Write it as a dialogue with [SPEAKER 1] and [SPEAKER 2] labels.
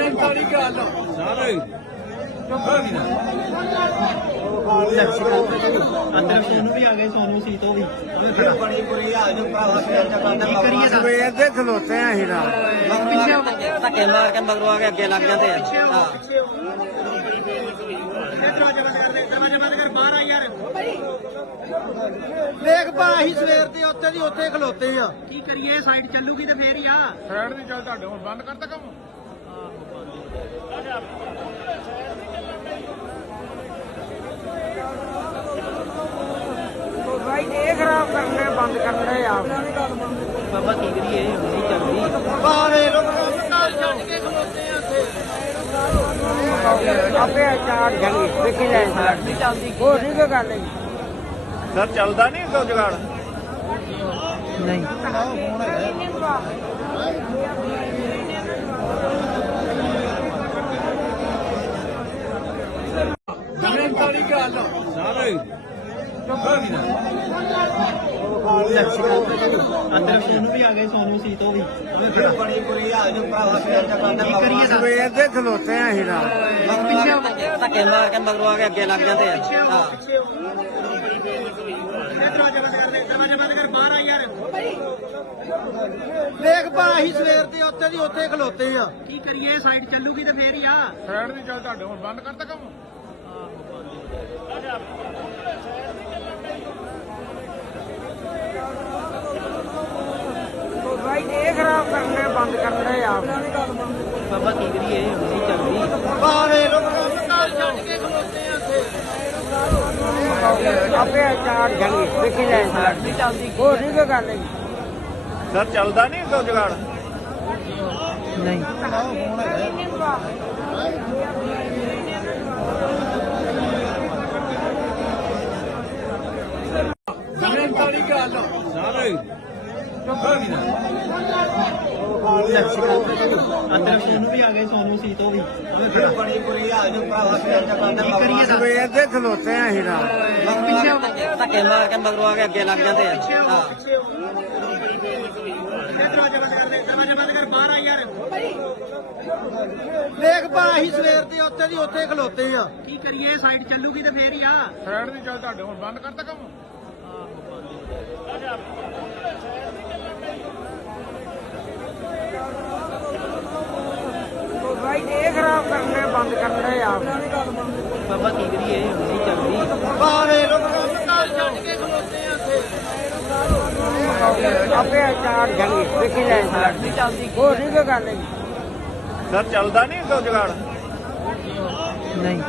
[SPEAKER 1] ਮਿਹਨਤ ਵਾਲੀ ਗੱਲ। ਸਾਰੇ? ਸਵੇਰ ਦੇ ਖਲੋਤੇ ਆ ਅਸੀਂ ਨਾ
[SPEAKER 2] ਧੱਕੇ ਮਾਰ ਕੇ ਮਗਰੋਂ ਆ ਕੇ ਅੱਗੇ ਲੱਗ ਜਾਂਦੇ ਆ ਹਾਂ
[SPEAKER 3] ਦੇਖ ਭਾ ਅਸੀਂ ਸਵੇਰ ਦੇ ਉੱਤੇ ਦੀ ਉੱਥੇ ਖਲੋਤੇ ਆ। ਕੀ ਕਰੀਏ? ਸਾਈਡ ਚੱਲੂਗੀ ਤੇ ਫੇਰ ਹੀ ਆ।
[SPEAKER 1] ਸਾਈਡ ਨਹੀਂ ਚੱਲ ਤੁਹਾਡੇ ਹੁਣ ਬੰਦ ਕਰਤਾ ਕੰਮ? ਭਾਈ ਇਹ ਖਰਾਬ ਕਰਨੇ ਬੰਦ ਕਰਨੇ ਆ।
[SPEAKER 3] ਬਾਬਾ ਕੀ ਕਰੀਏ? ਨਹੀਂ ਚੱਲਦੀ।
[SPEAKER 1] ਬਾਰੇ
[SPEAKER 3] ਛੱਡ ਕੇ ਖਲੋਤੇ ਆ ਉੱਥੇ
[SPEAKER 1] ਆਪੇ ਚਾਰ ਜੰਗੀ ਵੇਖੀ ਲੈ।
[SPEAKER 3] ਨਹੀਂ ਚੱਲਦੀ।
[SPEAKER 1] ਹੋਰ ਨਹੀਂ ਕੋਈ ਗੱਲ ਨਹੀਂ ਸਰ ਚੱਲਦਾ ਨਹੀਂ ਕੋ ਜਗਾੜ?
[SPEAKER 3] ਨਹੀਂ।
[SPEAKER 1] ਗੱਲ। ਸਾਰੇ।
[SPEAKER 3] ਅੰਦਰ ਸੋਨੂ ਵੀ ਆ ਗਏ ਸੋਨੂ ਸੀ ਤੋਂ ਵੀ
[SPEAKER 2] ਬੜੀ ਬੁਰੀ ਹਾਲ ਜੋ ਭਰਾਵਾ ਫੇਰ ਜਗਾਂਦਾ
[SPEAKER 3] ਕੀ ਕਰੀਏ? ਦੱਸ?
[SPEAKER 1] ਸਵੇਰ ਦੇ ਖਲੋਤੇ ਆ ਅਸੀਂ ਨਾ
[SPEAKER 2] ਧੱਕੇ ਮਾਰ ਕੇ ਮਗਰੋਂ ਆ ਕੇ ਅੱਗੇ ਲੱਗ ਜਾਂਦੇ ਆ ਹਾਂ
[SPEAKER 3] ਦੇਖ ਭਾ ਅਸੀਂ ਸਵੇਰ ਦੇ ਉੱਤੇ ਦੀ ਉੱਥੇ ਖਲੋਤੇ ਆ। ਕੀ ਕਰੀਏ? ਸਾਈਡ ਚੱਲੂਗੀ ਤੇ ਫੇਰ ਹੀ ਆ।
[SPEAKER 1] ਸਾਈਡ ਨਹੀਂ ਚੱਲ ਤੁਹਾਡੇ ਹੁਣ ਬੰਦ ਕਰਤਾ ਕੰਮ? ਇਹ ਖਰਾਬ ਕਰਨੇ ਬੰਦ ਕਰਨੇ ਆ।
[SPEAKER 3] ਬਾਬਾ ਕੀ ਕਰੀਏ ਨਹੀਂ ਚੱਲਦੀ
[SPEAKER 1] ਬਾਰੇ
[SPEAKER 3] ਛੱਡ ਕੇ ਖਲੋਤੇ ਆ ਉੱਥੇ।
[SPEAKER 1] ਆਪੇ ਚਾਰ ਜੰਗੀ ਵੇਖੀ ਲੈ।
[SPEAKER 3] ਨਹੀਂ ਚੱਲਦੀ
[SPEAKER 1] ਨਹੀਂ ਕੋਈ ਗੱਲ ਨਹੀਂ ਸਰ ਚੱਲਦਾ ਨਹੀਂ ਕੋ ਜਗਾੜ?
[SPEAKER 3] ਨਹੀਂ।
[SPEAKER 1] ਸਾਰੇ
[SPEAKER 3] ਅੰਦਰ ਸੋਨੂ ਵੀ ਆ ਗਏ ਸੋਨੂ ਸੀ ਤੋਂ ਵੀ
[SPEAKER 1] ਸਰ ਚੱਲਦਾ ਨਹੀਂ ਕੋ ਜਗਾੜ
[SPEAKER 3] ਅੰਦਰ ਸੋਨੂ ਵੀ ਆ ਗਏ ਸੋਨੂ ਸੀ ਤੋਂ ਵੀ
[SPEAKER 1] ਸਰ ਚੱਲਦਾ ਨਹੀਂ ਕੋ ਜਗਾੜ ਮਿਹਨਤ ਵਾਲੀ ਗੱਲ ਸਾਰੇ
[SPEAKER 3] ਅੰਦਰ ਸੋਨੂ ਵੀ ਆ ਗਏ ਸੋਨੂ ਸੀ ਤੋਂ ਵੀ।
[SPEAKER 2] ਬੜੀ ਬੁਰੀ ਹਾਲ ਜੋ ਭਰਾਵਾ ਫੇਰ ਜਗਾਂਦਾ
[SPEAKER 3] ਕੀ ਕਰੀਏ ਦੱਸ?
[SPEAKER 1] ਸਵੇਰ ਦੇ ਖਲੋਤੇ ਆ ਅਸੀਂ ਨਾ
[SPEAKER 2] ਧੱਕੇ ਮਾਰ ਕੇ ਮਗਰੋਂ ਆ ਕੇ ਅੱਗੇ ਲੱਗ ਜਾਂਦੇ ਆ। ਹਾਂ।
[SPEAKER 3] ਦੇਖ ਭਾ ਅਸੀਂ ਸਵੇਰ ਦੇ ਉੱਤੇ ਦੀ ਉੱਥੇ ਖਲੋਤੇ ਆ। ਕੀ ਕਰੀਏ ਸਾਈਡ ਚੱਲੂਗੀ ਤੇ ਫੇਰ ਹੀ ਆ।
[SPEAKER 1] ਸਾਈਡ ਨਹੀਂ ਚੱਲ ਤੁਹਾਡੇ ਹੁਣ ਬੰਦ ਕਰਤਾ ਕੰਮ ਭਾਈ ਇਹ ਖਰਾਬ ਕਰਨੇ ਬੰਦ ਕਰਨੇ ਆ।
[SPEAKER 3] ਬਾਬਾ ਕੀ ਕਰੀਏ ਨਹੀਂ ਚੱਲਦੀ।
[SPEAKER 1] ਬਾਰੇ
[SPEAKER 3] ਛੱਡ ਕੇ ਖਲੋਤੇ ਆ ਉੱਥੇ
[SPEAKER 1] ਆਪੇ ਚਾਰ ਲੈ।
[SPEAKER 3] ਨਹੀਂ ਚੱਲਦੀ।
[SPEAKER 1] ਹੋਰ ਨਹੀਂ ਕੋਈ ਗੱਲ ਨਹੀਂ ਸਰ ਚੱਲਦਾ ਨਹੀਂ ਕੋ ਜਗਾੜ?
[SPEAKER 3] ਨਹੀਂ।